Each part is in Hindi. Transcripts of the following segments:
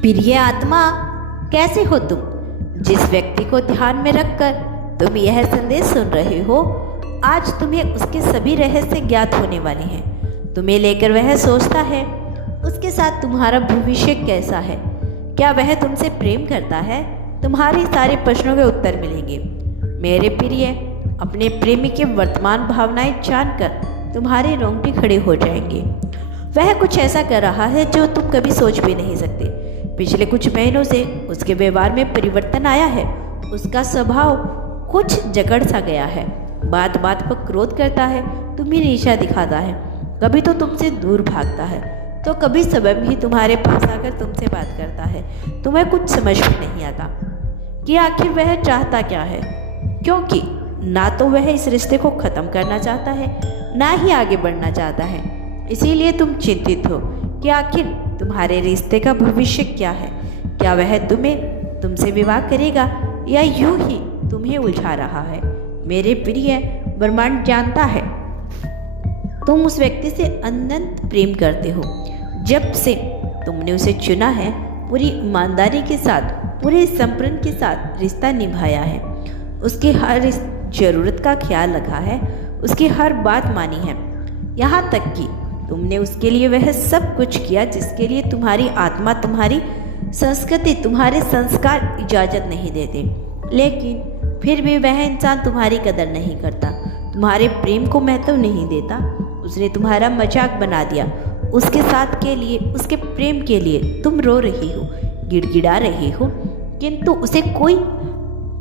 प्रिय आत्मा, कैसे हो तुम? जिस व्यक्ति को ध्यान में रखकर तुम यह संदेश सुन रहे हो, आज तुम्हें उसके सभी रहस्य ज्ञात होने वाले हैं। तुम्हें लेकर वह सोचता है, उसके साथ तुम्हारा भविष्य कैसा है, क्या वह तुमसे प्रेम करता है? तुम्हारे सारे प्रश्नों के उत्तर मिलेंगे। मेरे प्रिय, अपने प्रेमी के वर्तमान भावनाएं जानकर तुम्हारे रोंगटे खड़े हो जाएंगे। वह कुछ ऐसा कर रहा है जो तुम कभी सोच भी नहीं सकते। पिछले कुछ महीनों से उसके व्यवहार में परिवर्तन आया है। उसका स्वभाव कुछ जकड़ सा गया है। बात बात पर क्रोध करता है, तुम्हें नीचा दिखाता है, कभी तो तुमसे दूर भागता है, तो कभी सबब ही तुम्हारे पास आकर तुमसे बात करता है। तुम्हें कुछ समझ में नहीं आता कि आखिर वह चाहता क्या है, क्योंकि ना तो वह इस रिश्ते को ख़त्म करना चाहता है, ना ही आगे बढ़ना चाहता है। इसीलिए तुम चिंतित हो कि आखिर तुम्हारे रिश्ते का भविष्य क्या है। क्या वह तुमसे विवाह करेगा या यूं ही तुम्हें उलझा रहा है? मेरे प्रिय, ब्रह्मांड जानता है तुम उस व्यक्ति से अनंत प्रेम करते हो। जब से तुमने उसे चुना है, पूरी ईमानदारी के साथ, पूरे समर्पण के साथ रिश्ता निभाया है, उसकी हर ज़रूरत का ख्याल रखा है, उसकी हर बात मानी है, यहाँ तक कि तुमने उसके लिए वह सब कुछ किया जिसके लिए तुम्हारी आत्मा, तुम्हारी संस्कृति, तुम्हारे संस्कार इजाज़त नहीं देते। लेकिन फिर भी वह इंसान तुम्हारी कदर नहीं करता, तुम्हारे प्रेम को महत्व नहीं देता। उसने तुम्हारा मजाक बना दिया। उसके साथ के लिए, उसके प्रेम के लिए तुम रो रही हो, गिड़गिड़ा रही हो, किंतु उसे कोई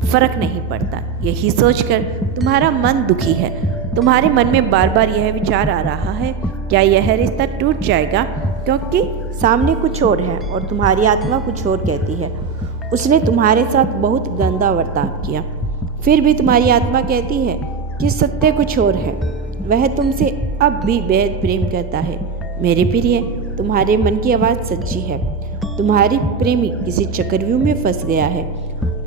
फर्क नहीं पड़ता। यही सोचकर तुम्हारा मन दुखी है। तुम्हारे मन में बार बार यह विचार आ रहा है, क्या यह रिश्ता टूट जाएगा? क्योंकि सामने कुछ और है और तुम्हारी आत्मा कुछ और कहती है। उसने तुम्हारे साथ बहुत गंदा बर्ताव किया, फिर भी तुम्हारी आत्मा कहती है कि सत्य कुछ और है। वह तुमसे अब भी बेहद प्रेम करता है। मेरे प्रिय, तुम्हारे मन की आवाज़ सच्ची है। तुम्हारी प्रेमी किसी चक्रव्यूह में फंस गया है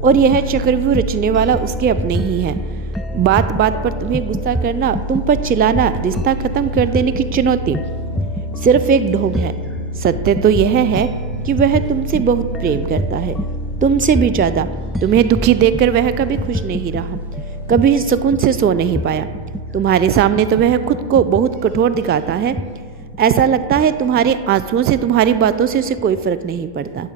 और यह चक्रव्यूह रचने वाला उसके अपने ही है। बात बात पर तुम्हें गुस्सा करना, तुम पर चिल्लाना, रिश्ता खत्म कर देने की चुनौती सिर्फ एक ढोंग है। सत्य तो यह है कि वह तुमसे बहुत प्रेम करता है, तुमसे भी ज़्यादा। तुम्हें दुखी देखकर वह कभी खुश नहीं रहा, कभी सुकून से सो नहीं पाया। तुम्हारे सामने तो वह खुद को बहुत कठोर दिखाता है। ऐसा लगता है तुम्हारे आंसुओं से, तुम्हारी बातों से उसे कोई फर्क नहीं पड़ता,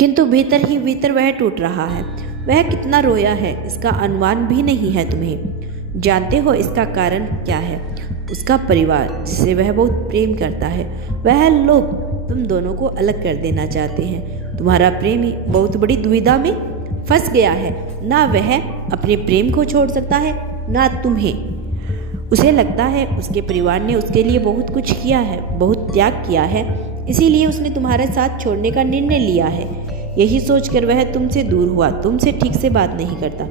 किंतु भीतर ही भीतर वह टूट रहा है। वह कितना रोया है, इसका अनुमान भी नहीं है तुम्हें। जानते हो इसका कारण क्या है? उसका परिवार, जिसे वह बहुत प्रेम करता है, वह लोग तुम दोनों को अलग कर देना चाहते हैं। तुम्हारा प्रेमी बहुत बड़ी दुविधा में फंस गया है। ना वह अपने प्रेम को छोड़ सकता है, ना तुम्हें। उसे लगता है उसके परिवार ने उसके लिए बहुत कुछ किया है, बहुत त्याग किया है, इसीलिए उसने तुम्हारा साथ छोड़ने का निर्णय लिया है। यही सोचकर वह तुमसे दूर हुआ, तुमसे ठीक से बात नहीं करता,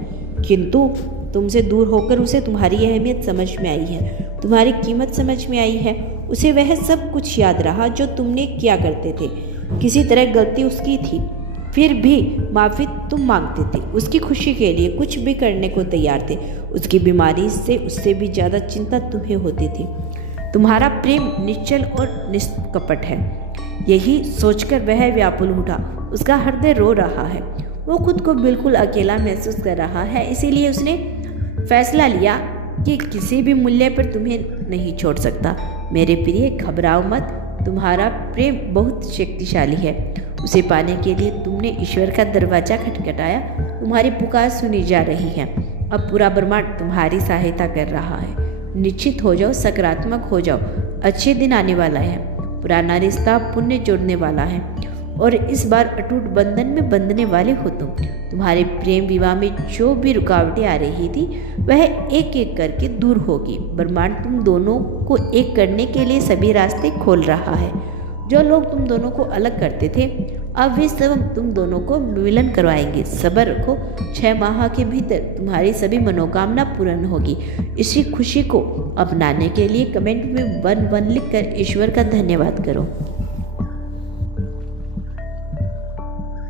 किंतु तुमसे दूर होकर उसे तुम्हारी अहमियत समझ में आई है, तुम्हारी कीमत समझ में आई है। उसे वह सब कुछ याद रहा जो तुमने किया करते थे। किसी तरह गलती उसकी थी, फिर भी माफ़ी तुम मांगते थे। उसकी खुशी के लिए कुछ भी करने को तैयार थे। उसकी बीमारी से उससे भी ज़्यादा चिंता तुम्हें होती थी। तुम्हारा प्रेम निश्चल और निष्कपट है। यही सोचकर वह व्याकुल उठा। उसका हृदय रो रहा है। वो खुद को बिल्कुल अकेला महसूस कर रहा है। इसीलिए उसने फैसला लिया कि किसी भी मूल्य पर तुम्हें नहीं छोड़ सकता। मेरे प्रिय, घबराओ मत। तुम्हारा प्रेम बहुत शक्तिशाली है। उसे पाने के लिए तुमने ईश्वर का दरवाजा खटखटाया। तुम्हारी पुकार सुनी जा रही है। अब पूरा ब्रह्मांड तुम्हारी सहायता कर रहा है। निश्चित हो जाओ, सकारात्मक हो जाओ। अच्छे दिन आने वाला है। पुराना रिश्ता पुण्य जोड़ने वाला है और इस बार अटूट बंधन में बंधने वाले हो तुम। तुम्हारे प्रेम विवाह में जो भी रुकावटें आ रही थी, वह एक एक करके दूर होगी। ब्रह्मांड तुम दोनों को एक करने के लिए सभी रास्ते खोल रहा है। जो लोग तुम दोनों को अलग करते थे, अब वे सब तुम दोनों को मिलन करवाएंगे। सब्र रखो, 6 माह के भीतर तुम्हारी सभी मनोकामना पूर्ण होगी। इसी खुशी को अपनाने के लिए कमेंट में 1 लिखकर ईश्वर का धन्यवाद करो।